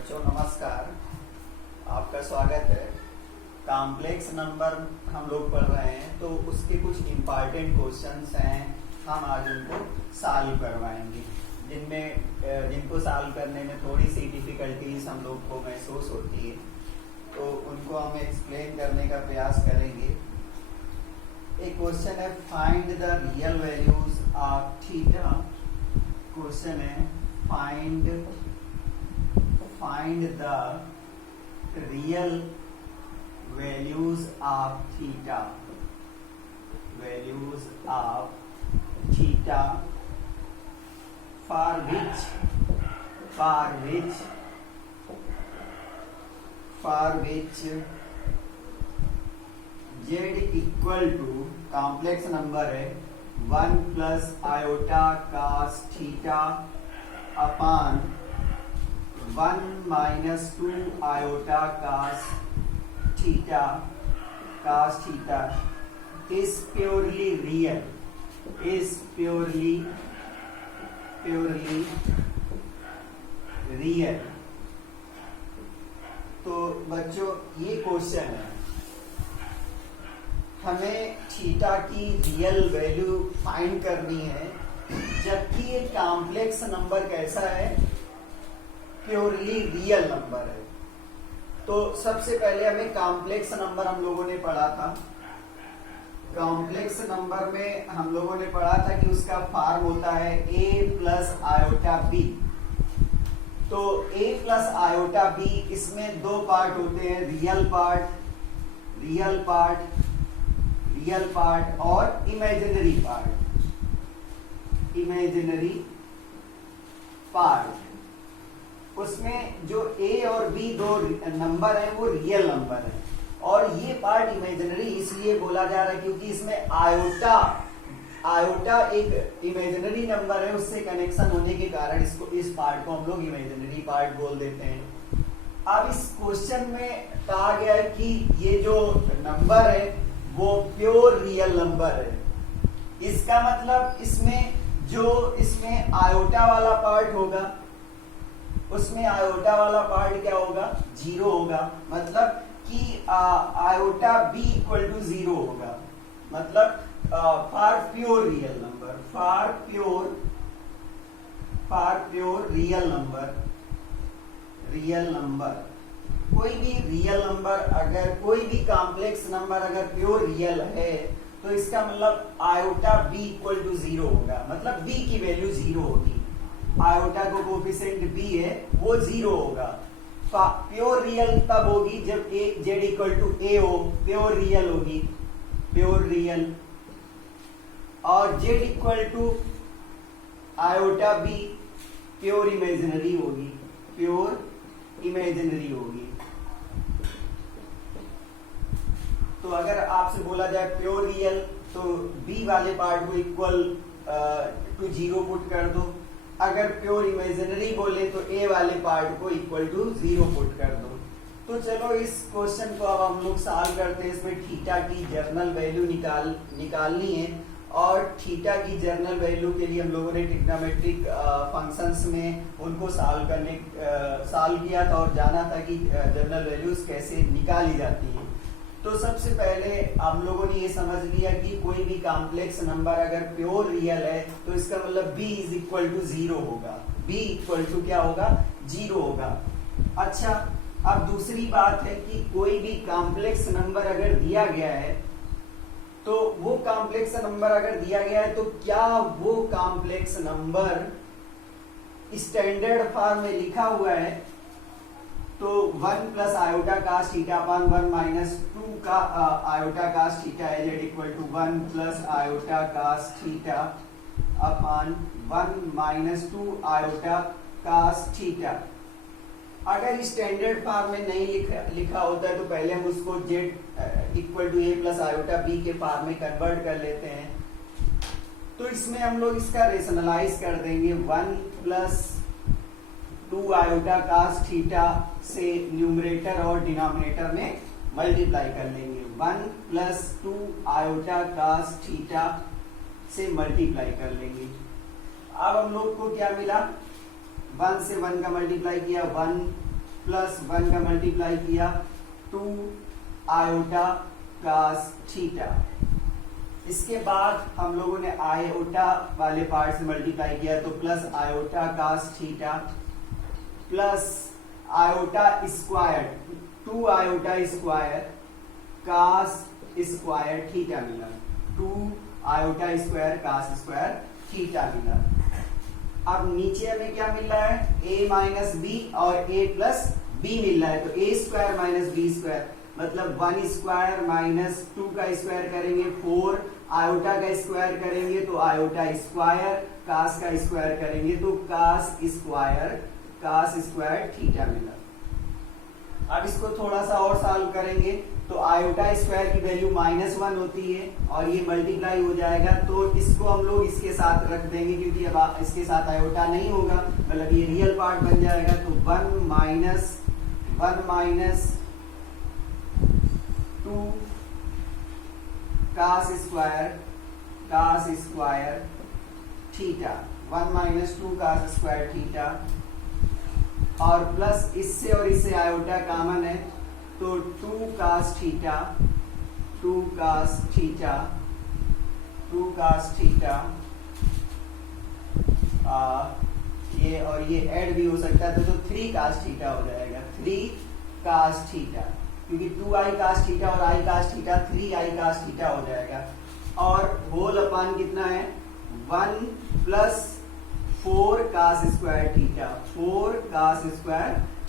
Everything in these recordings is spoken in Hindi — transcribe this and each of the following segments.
बच्चों नमस्कार, आपका स्वागत है। कॉम्प्लेक्स नंबर हम लोग पढ़ रहे हैं तो उसके कुछ इम्पॉर्टेंट क्वेश्चंस हैं, हम आज उनको सॉल्व करवाएंगे, जिनको सॉल्व करने में थोड़ी सी डिफिकल्टीज हम लोग को महसूस होती है, तो उनको हम एक्सप्लेन करने का प्रयास करेंगे। एक क्वेश्चन है, find the real values of theta. Question है, find the real values of theta, for which z equal to, complex number है, 1 plus iota cos theta upon 1 minus 2 iota cos theta is purely real, तो बच्चों ये क्वेश्चन है, हमें थीटा की रियल वैल्यू फाइंड करनी है, जबकि ये कॉम्प्लेक्स नंबर कैसा है, प्योरली रियल नंबर है। तो सबसे पहले हमें कॉम्प्लेक्स नंबर हम लोगों ने पढ़ा था। कॉम्प्लेक्स नंबर में हम लोगों ने पढ़ा था कि उसका फॉर्म होता है a प्लस आयोटा b। तो a प्लस आयोटा b, इसमें दो पार्ट होते हैं, रियल पार्ट और इमेजिनरी पार्ट। उसमें जो a और b दो नंबर है वो रियल नंबर है, और ये पार्ट इमेजिनरी इसलिए बोला जा रहा है क्योंकि इसमें आयोटा एक इमेजिनरी नंबर है, उससे कनेक्शन होने के कारण इस पार्ट को हम लोग इमेजिनरी पार्ट बोल देते हैं। अब इस क्वेश्चन में कहा गया है कि ये जो नंबर है वो प्योर रियल नंबर है। इसका मतलब इसमें आयोटा वाला पार्ट होगा, उसमें आयोटा वाला पार्ट क्या होगा, 0 होगा। मतलब कि आयोटा b इक्वल टू 0 होगा। मतलब for pure real number, real number, कोई भी रियल नंबर, अगर कोई भी कॉम्प्लेक्स नंबर अगर प्योर रियल है तो इसका मतलब आयोटा b इक्वल टू 0 होगा। मतलब b की वैल्यू 0 होगी, आयोटा को कोफिशिएंट b है वो 0 होगा। प्योर रियल तब होगी जब z इक्वल टू a हो, प्योर रियल होगी, और z equal to iota b pure imaginary होगी। तो अगर आपसे बोला जाए प्योर रियल, तो b वाले पार्ट को इक्वल टू 0 पुट कर दो। अगर प्योर इमेजिनरी बोले तो a वाले पार्ट को इक्वल टू 0 पुट कर दो। तो चलो इस क्वेश्चन को अब हम लोग सॉल्व करते हैं। इसमें थीटा की जर्नल वैल्यू निकालनी है, और थीटा की जर्नल वैल्यू के लिए हम लोगों ने ट्रिग्नोमेट्रिक फंक्शंस में उनको सॉल्व किया था और जाना था कि जर्नल वैल्यूज कैसे निकाली जाती हैं। तो सबसे पहले हम लोगों ने ये समझ लिया कि कोई भी कॉम्प्लेक्स नंबर अगर प्योर रियल है तो इसका मतलब b इज इक्वल टू 0 होगा, b इक्वल टू क्या होगा, 0 होगा। अच्छा, अब दूसरी बात है कि कोई भी कॉम्प्लेक्स नंबर अगर दिया गया है, तो वो कॉम्प्लेक्स नंबर अगर दिया गया है तो क्या वो कॉम्प्लेक्स नंबर स्टैंडर्ड फॉर्म में लिखा हुआ है, तो 1 plus iota cos theta upon 1 minus 2 का आयोटा cos थीटा है, z equal to 1 plus iota cos theta upon 1 minus 2 iota cos theta. अगर स्टैंडर्ड फॉर्म में नहीं लिखा होता है तो पहले हम उसको z equal to a plus iota b के फॉर्म में कन्वर्ट कर लेते हैं। तो इसमें हम लोग इसका रेशनलाइज कर देंगे, 1 प्लस 2 आयोटा cos थीटा से न्यूमरेटर और डिनोमिनेटर में मल्टीप्लाई कर लेंगे। 1 प्लस 2 आयोटा cos थीटा से मल्टीप्लाई कर लेंगे। अब हम लोग को क्या मिला, 1 से 1 का मल्टीप्लाई किया 1 प्लस 1 का मल्टीप्लाई किया 2 आयोटा कास थीटा। इसके बाद हम लोगों ने आयोटा वाले पार्ट से मल्टीप्लाई किया तो plus iota cos theta plus iota square 2 iota square cos square theta मिला। 2 iota square cos square theta मिला। अब नीचे हमें क्या मिल रहा है, a माइनस बी और a प्लस बी मिल रहा है। तो a square minus B square मतलब 1 स्क्वायर माइनस 2 का स्क्वायर करेंगे 4, आयोटा का स्क्वायर करेंगे तो आयोटा स्क्वायर, कास का स्क्वायर करेंगे तो कास स्क्वायर थीटा मिला। अब इसको थोड़ा सा और सॉल्व करेंगे तो आयोटा स्क्वायर की वैल्यू -1 होती है और ये मल्टीप्लाई हो जाएगा तो इसको हम लोग इसके साथ रख देंगे क्योंकि अब इसके साथ आयोटा नहीं होगा, मतलब ये रियल पार्ट बन जाएगा। तो 1 minus 2 cos square theta 1 minus 2 cos square theta और प्लस इससे और इससे आयोटा कॉमन है तो 2 कास थीटा ये और ये ऐड भी हो सकता है तो 3 कास थीटा हो जाएगा। 3 कास थीटा क्योंकि 2i कास थीटा और i cos theta 3i cos theta हो जाएगा और होल अपान कितना है 1 प्लस 4 कास स्क्वायर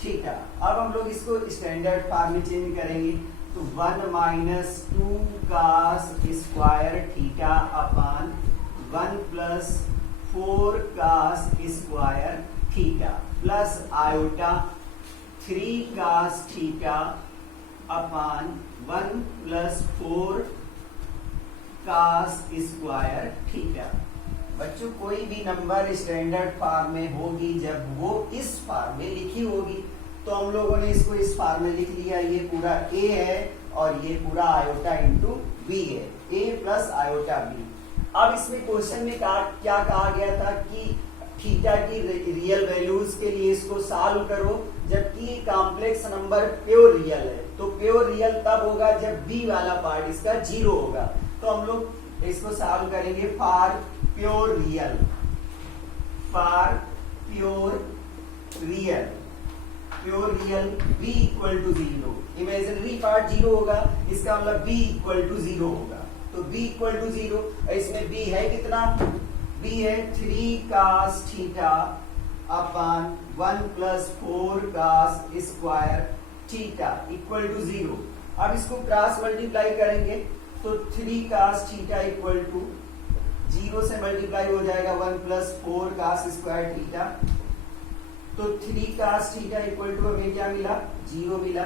थीटा। अब हम लोग इसको स्टैंडर्ड फॉर्म में चेंज करेंगे तो 1 minus 2 cos square theta upon 1 plus 4 cos square theta plus iota 3 cos theta upon 1 plus 4 cos square theta. बच्चों कोई भी नंबर स्टैंडर्ड फॉर्म में होगी जब वो इस फॉर्म में लिखी होगी तो हम लोगों ने इसको इस फॉर्म में लिख लिया। ये पूरा a है और ये पूरा आयोटा इंटू b है, a प्लस आयोटा b। अब इसमें क्वेश्चन में क्या कहा गया था कि थीटा की रियल वैल्यूज के लिए इसको सॉल्व करो जबकि कॉम्प्लेक्स नंबर प्योर रियल है। तो प्योर रियल तब होगा जब b वाला पार्ट इसका 0 होगा। तो हम लोग इसको सॉल्व करेंगे for pure real b equal to 0, imaginary part 0 होगा इसका मतलब b इक्वल टू 0 होगा। तो b इक्वल टू 0 इसमें b है कितना, b है 3 cos theta upon 1 plus 4 cos square theta equal to 0। अब इसको क्रॉस मल्टीप्लाई करेंगे तो 3 कास थीटा इक्वल टू 0 से मल्टीप्लाई हो जाएगा 1 प्लस 4 कास स्क्वायर थीटा। तो 3 कास थीटा इक्वल टू हमें क्या मिला, 0 मिला।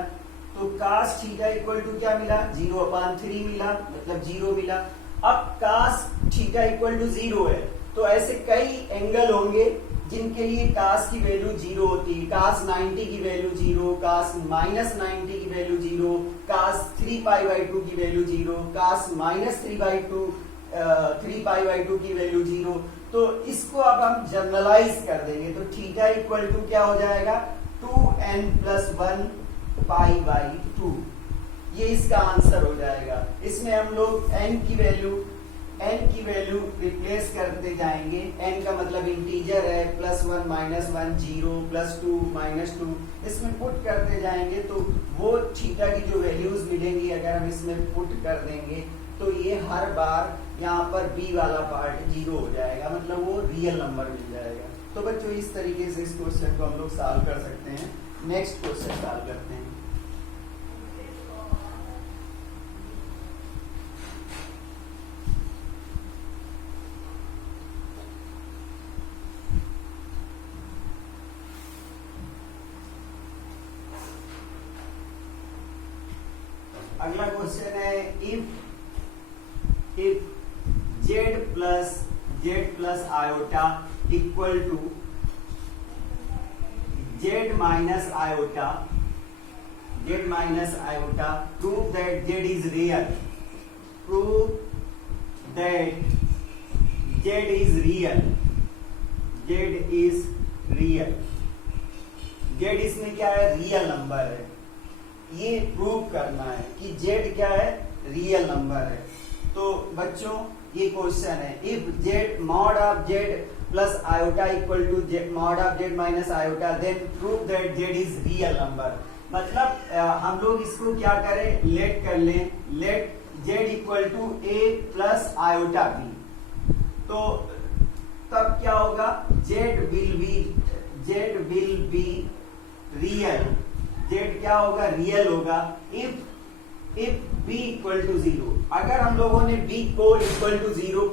तो कास थीटा इक्वल टू क्या मिला, 0 अपान 3 मिला, मतलब 0 मिला। अब कास थीटा इक्वल टू 0 है तो ऐसे कई एंगल होंगे जिनके लिए कास की वैल्यू 0 होती है। कास 90 की वैल्यू 0, कास माइनस 90 की वैल्यू 0, कास 3π/2 की वैल्यू 0, कास माइनस 3π/2 की वैल्यू 0। तो इसको अब हम जनरलाइज कर देंगे तो थीटा इक्वल टू क्या हो जाएगा 2n + 1π/2। ये इसका आंसर हो जाएगा। इसमें हम लोग n की वैल्यू रिप्लेस करते जाएंगे। n का मतलब इंटीजर है, +1 -1 0 +2 -2, इसमें पुट करते जाएंगे तो वो थीटा की जो वैल्यूज मिलेंगी अगर हम इसमें पुट कर देंगे तो ये हर बार यहाँ पर b वाला पार्ट 0 हो जाएगा, मतलब वो रियल नंबर मिल जाएगा। तो बच्चों इस तरीके से इस क्वेश्चन को हम लोग सॉल्व कर सकते हैं। नेक्स्ट क्वेश्चन सॉल्व करते हैं। अगला क्वेश्चन है if z plus iota equal to z minus iota, prove that z is real. Prove that z is real. Z इसमें क्या है, रियल नंबर है। ये प्रूव करना है कि जेड क्या है, रियल नंबर है। तो बच्चों ये क्वेश्चन है, if Z mod of Z plus iota equal to mod of Z minus iota then prove that Z is real number. मतलब हम लोग इसको क्या करें, लेट कर लें, let Z equal to A plus iota B. तो तब क्या होगा, Z will be real, Z क्या होगा, रियल होगा इफ b इक्वल टू 0। अगर हम लोगों ने b को इक्वल टू 0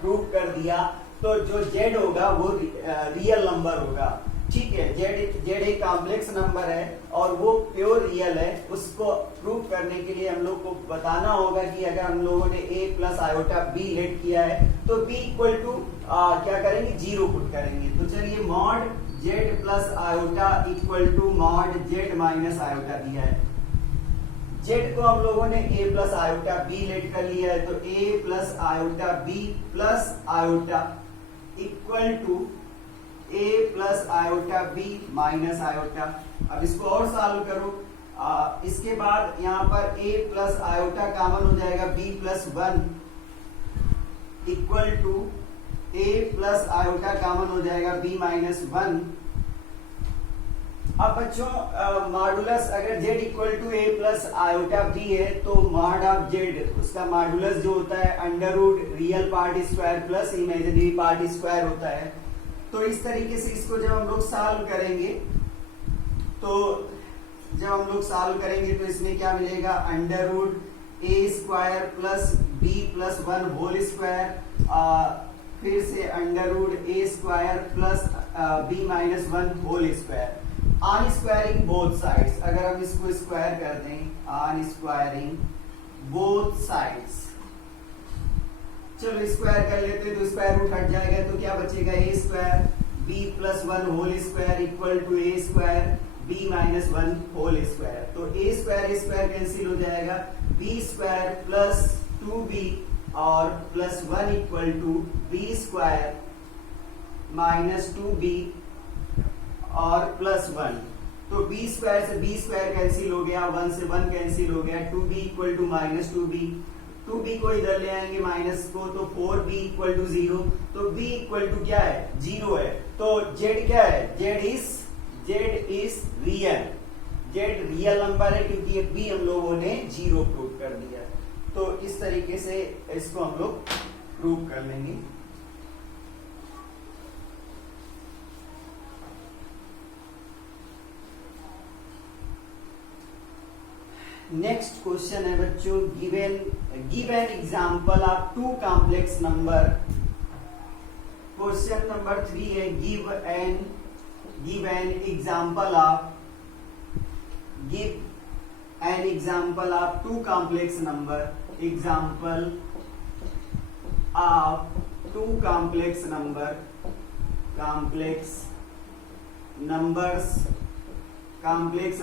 प्रूव कर दिया तो जो z होगा वो रियल नंबर होगा। ठीक है, z एक कॉम्प्लेक्स नंबर है और वो प्योर रियल है। उसको प्रूव करने के लिए हम लोग को बताना होगा कि अगर हम लोगों ने a plus iota b let किया है तो b इक्वल टू क्या करेंगे, 0 पुट करेंगे। तो चलिए mod z plus iota equal to mod z minus iota दिया है। z को हम लोगों ने a plus iota b let कर लिया है, तो a plus iota b plus iota equal to a plus iota b minus iota. अब इसको और सॉल्व करो, इसके बाद यहाँ पर a प्लस आयोटा कॉमन हो जाएगा, b plus 1 equal to a plus iota common हो जाएगा, b माइनस 1। अब बच्चों मॉडुलस अगर z equal to a plus iota b है तो मॉड ऑफ z उसका मॉडुलस जो होता है under root real part square plus imaginary part square होता है। तो इस तरीके से इसको जब हम लोग सॉल्व करेंगे तो इसमें क्या मिलेगा, under root a square plus b plus 1 whole square, फिर से under root a square plus b minus 1 whole square. On squaring both sides, अगर हम इसको स्क्वायर कर दें, ऑन स्क्वायरिंग बोथ साइड्स, चलो स्क्वायर कर लेते हैं तो स्क्वायर रूट हट जाएगा, तो क्या बचेगा, a square b plus 1 whole square equal to a square b minus 1 whole square. तो a स्क्वायर कैंसिल हो जाएगा, b स्क्वायर प्लस 2b और plus 1 equal to b square minus 2b और प्लस 1। तो b स्क्वायर से b स्क्वायर कैंसिल हो गया, 1 से 1 कैंसिल हो गया, 2b equal to minus 2b को इधर ले आएंगे माइनस को, तो 4b इक्वल टू 0। तो b इक्वल टू क्या है, 0 है। तो z क्या है, z is real, z real number है क्योंकि ये b हम लोगों ने 0 प्रूव कर दिया। तो इस तरीके से इसको हम लोग प्रूव कर लेंगे। नेक्स्ट क्वेश्चन है बच्चों, given example of two complex number. Question number 3 है, give an example of two complex number, example of two complex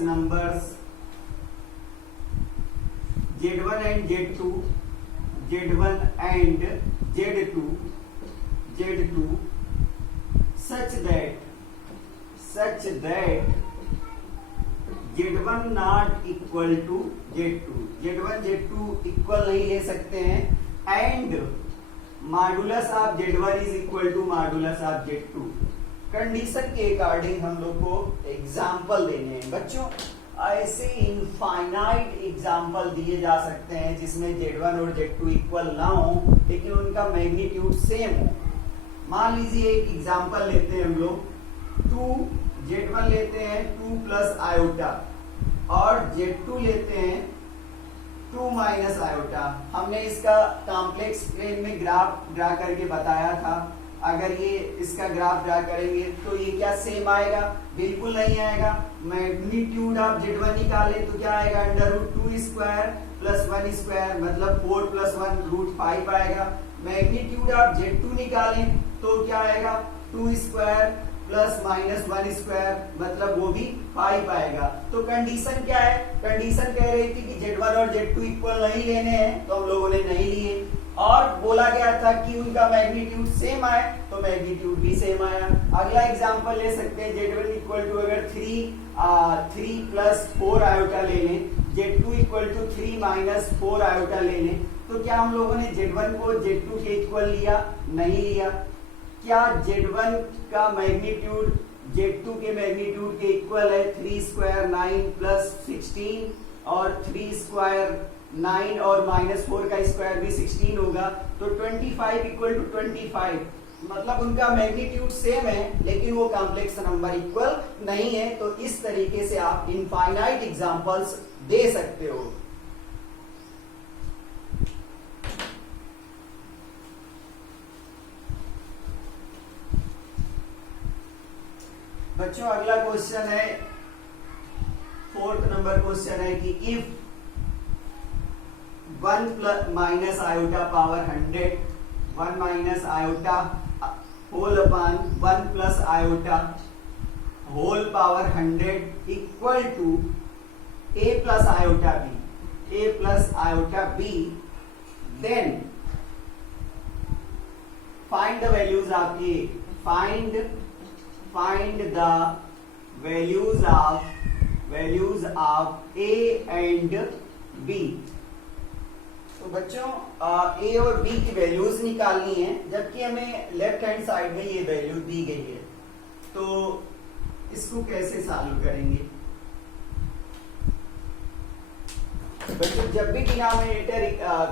numbers Z1 and Z2, Z1 and Z2 such that Z1 not equal to Z2, Z1 Z2 equal नहीं ले सकते हैं and modulus of Z1 is equal to modulus of Z2। Condition के अकॉर्डिंग हम लोग को एग्जाम्पल देने हैं बच्चों। ऐसे इनफाइनाइट एग्जाम्पल दिए जा सकते हैं जिसमें Z1 और Z2 इक्वल ना हो लेकिन उनका मैग्नीट्यूड सेम हो। मान लीजिए एक एग्जाम्पल लेते हैं हम लोग, Z1 लेते हैं 2 प्लस आयोटा और Z2 लेते हैं 2 माइनस आयोटा। हमने इसका कॉम्प्लेक्स प्लेन में ग्राफ ड्रा करके बताया था। अगर ये इसका ग्राफ ड्रा करेंगे तो ये क्या सेम आएगा, बिल्कुल नहीं आएगा। मैग्नीट्यूड ऑफ Z1 निकाले तो क्या आएगा, under root 2 square plus 1 square मतलब 4 प्लस 1 रूट 5 आएगा। मैग्नीट्यूड ऑफ Z2 निकालें तो क्या आएगा, 2 स्क्वायर प्लस माइनस 1 स्क्वायर मतलब वो भी 5 आएगा। तो कंडीशन क्या है, कंडीशन कह रही थी कि Z1 और Z2 इक्वल नहीं लेने हैं तो हम लोगों ने नहीं लिए। और बोला गया था कि उनका मैग्नीट्यूड सेम आए, तो मैग्नीट्यूड भी सेम आया। अगला एग्जांपल ले सकते हैं, Z1 इक्वल टू अगर 3 प्लस 4 आयोटा ले लें, Z2 equal to 3 minus 4 iota ले लें, तो क्या हम लोगों ने Z1 को Z2 के इक्वल लिया? नहीं लिया। क्या Z1 का मैग्नीट्यूड Z2 के मैग्नीट्यूड के इक्वल है? 3 स्क्वायर 9 प्लस 16 और 3 स्क्वायर 9 और माइनस 4 का स्क्वायर भी 16 होगा, तो 25 इक्वल टू 25, मतलब उनका मैग्नीट्यूड सेम है लेकिन वो कॉम्प्लेक्स नंबर इक्वल नहीं है। तो इस तरीके से आप इनफाइनाइट एग्जांपल्स दे सकते हो। बच्चों अगला क्वेश्चन है, 4th नंबर क्वेश्चन है कि if 1 plus minus iota power 100, 1 minus iota whole upon 1 plus iota whole power 100 equal to a plus iota b, a plus iota b, then find the values of a, find the values of a and b। तो बच्चों a और b की वैल्यूज निकालनी है, जबकि हमें लेफ्ट हैंड साइड में ये वैल्यू दी गई है। तो इसको कैसे सॉल्व करेंगे? बच्चों जब भी डिनोमिनेटर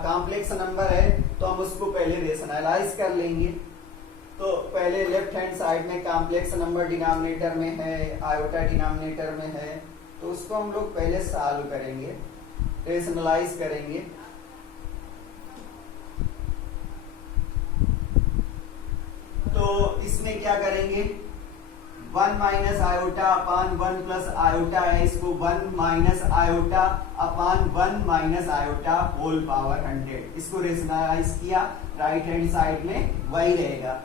कॉम्प्लेक्स नंबर है तो हम उसको पहले रेशनलाइज कर लेंगे। तो पहले लेफ्ट हैंड साइड में कॉम्प्लेक्स नंबर डिनोमिनेटर में है, आयोटा डिनोमिनेटर में है, तो उसको हम लोग पहले सॉल्व करेंगे, रेशनलाइज करेंगे। तो इसमें क्या करेंगे, 1 minus iota upon 1 plus iota है, इसको 1 minus iota upon 1 minus iota whole power 100, इसको रेशनलाइज किया, राइट हैंड साइड में वही रहेगा।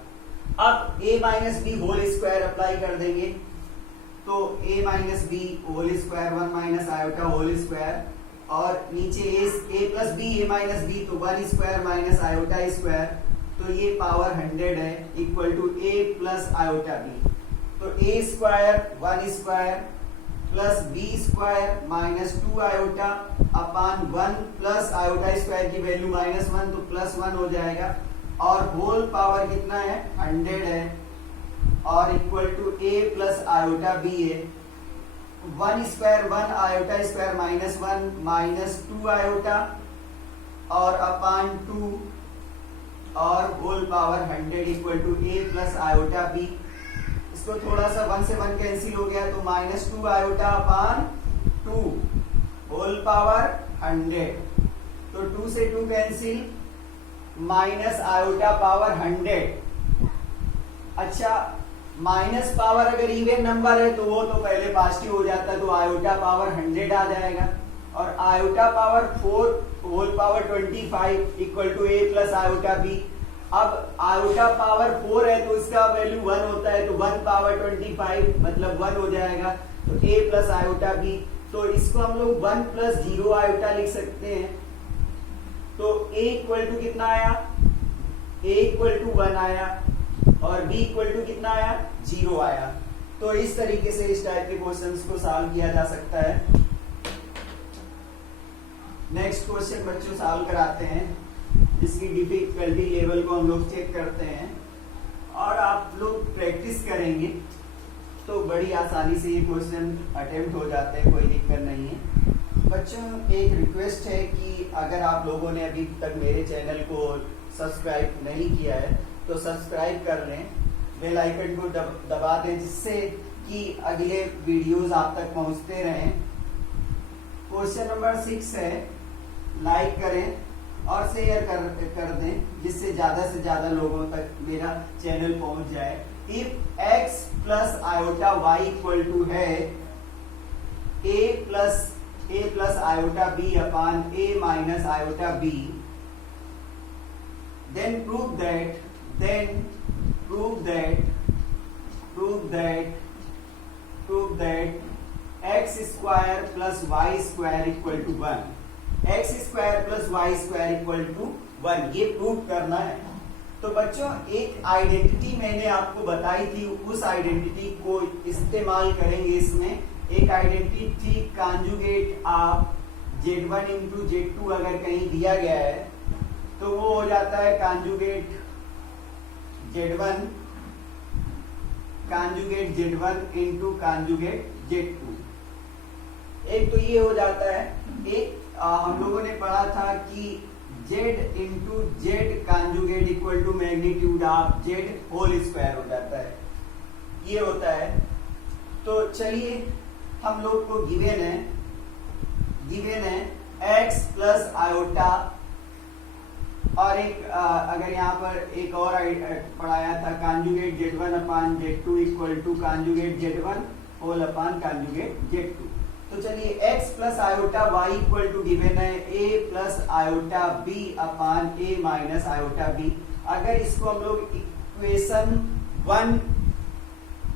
अब a minus B whole square apply कर देंगे, तो a minus B whole square 1 minus iota whole square, और नीचे a plus B, a minus B, तो 1 स्क्वायर माइनस आयोटा स्क्वायर, तो ये पावर 100 है equal to a plus iota b। तो a square 1 square plus b square minus 2 iota upon 1 plus iota square की वैल्यू -1, तो +1 हो जाएगा, और होल पावर कितना है? 100 है, और equal to a plus iota b है। 1 square 1 iota square -1 minus 2 iota और अपान 2 और whole power 100 equal to a plus iota b। इसको थोड़ा सा 1 से 1 कैंसिल हो गया, तो -2 आयोटा अपान 2 होल पावर 100, तो 2 से 2 कैंसिल, माइनस आयोटा पावर 100। अच्छा, माइनस पावर अगर इवन नंबर है तो वो तो पहले पॉजिटिव हो जाता है, तो आयोटा पावर 100 आ जाएगा, और iota power 4 whole power 25 equal to a plus iota b। अब आयोटा पावर 4 है तो इसका वैल्यू 1 होता है, तो 1 पावर 25 मतलब 1 हो जाएगा, तो a प्लस आयोटा b। तो इसको हम लोग 1 प्लस 0 आयोटा लिख सकते हैं। तो a इक्वल टू कितना आया? a इक्वल टू 1 आया, और b इक्वल टू कितना आया? 0 आया। तो इस तरीके से इस टाइप के क्वेश्चंस को सॉल्व किया जा सकता है। नेक्स्ट क्वेश्चन बच्चों सॉल्व कराते हैं, जिसकी डिफिकल्टी लेवल को हम लोग चेक करते हैं, और आप लोग प्रैक्टिस करेंगे तो बड़ी आसानी से ये क्वेश्चन अटेम्प्ट हो जाते हैं, कोई दिक्कत नहीं है। बच्चों एक रिक्वेस्ट है कि अगर आप लोगों ने अभी तक मेरे चैनल को सब्सक्राइब नहीं किया है तो सब्सक्राइब कर लें, बेल आइकन को दबा दें, जिससे कि अगले वीडियोस आप तक पहुंचते रहें। क्वेश्चन नंबर 6 है, लाइक करें और शेयर कर दें, जिससे ज्यादा से ज्यादा लोगों तक मेरा चैनल पहुंच जाए। If x plus iota y equal to है a plus iota b upon a minus iota b, then prove that x square plus y square equal to 1, x square plus y square equal to 1 ये प्रूव करना है। तो बच्चों एक आइडेंटिटी मैंने आपको बताई थी, उस आइडेंटिटी को इस्तेमाल करेंगे इसमें। एक आइडेंटिटी थी conjugate of Z1 into Z2 अगर कहीं दिया गया है तो वो हो जाता है conjugate Z1 into conjugate Z2। एक तो ये हो जाता है। एक हम लोगों ने पढ़ा था कि Z into Z conjugate equal to magnitude of Z whole square हो जाता है, ये होता है। तो चलिए हम लोग को गिवन है x प्लस आयोटा, और एक अगर यहाँ पर एक और पढ़ाया था conjugate Z1 upon Z2 equal to conjugate Z1 whole upon conjugate Z2। तो चलिए x plus iota y equal to given है a plus iota b upon a minus iota b। अगर इसको हम लोग इक्वेशन 1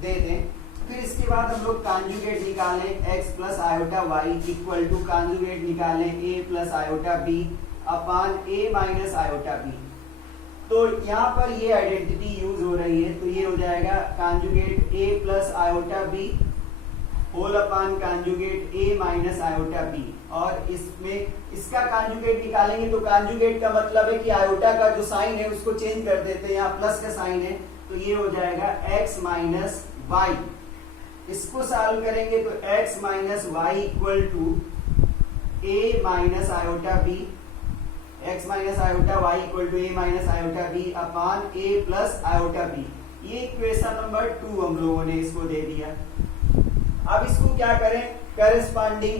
दे दें, फिर इसके बाद हम लोग कॉन्जुगेट निकालें x plus iota y equal to conjugate निकालें a plus iota b upon a minus iota b। तो यहाँ पर ये आइडेंटिटी यूज हो रही है, तो ये हो जाएगा conjugate a plus iota b whole upon conjugate a minus iota b। और इसमें इसका कॉन्जुगेट निकालेंगे तो कॉन्जुगेट का मतलब है कि आयोटा का जो साइन है उसको चेंज कर देते हैं, यहाँ प्लस का साइन है तो ये हो जाएगा x माइनस वाई। इसको सॉल्व करेंगे तो x minus Y equal to a minus iota b, x minus iota y equal to a minus iota b upon a plus iota b। ये इक्वेशन नंबर 2 हम लोगों ने इसको दे दिया। अब इसको क्या करें, करस्पॉन्डिंग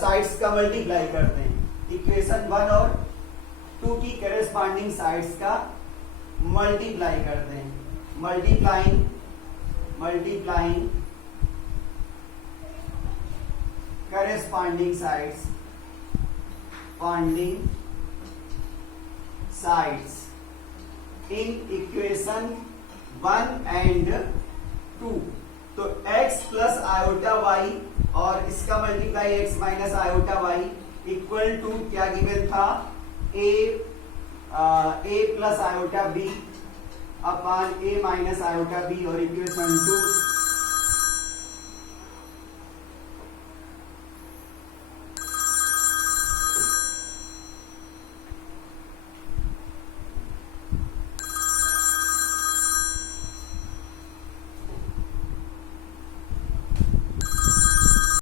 साइड्स का मल्टीप्लाई करते हैं। इक्वेशन 1 और 2 की करस्पॉन्डिंग साइड्स का मल्टीप्लाई करते हैं। Multiplying corresponding sides in equation 1 and 2। तो x प्लस आयोटा y और इसका multiply x minus iota y equal to क्या गिवन था, a plus iota b upon a minus iota b, और इक्वेशन 2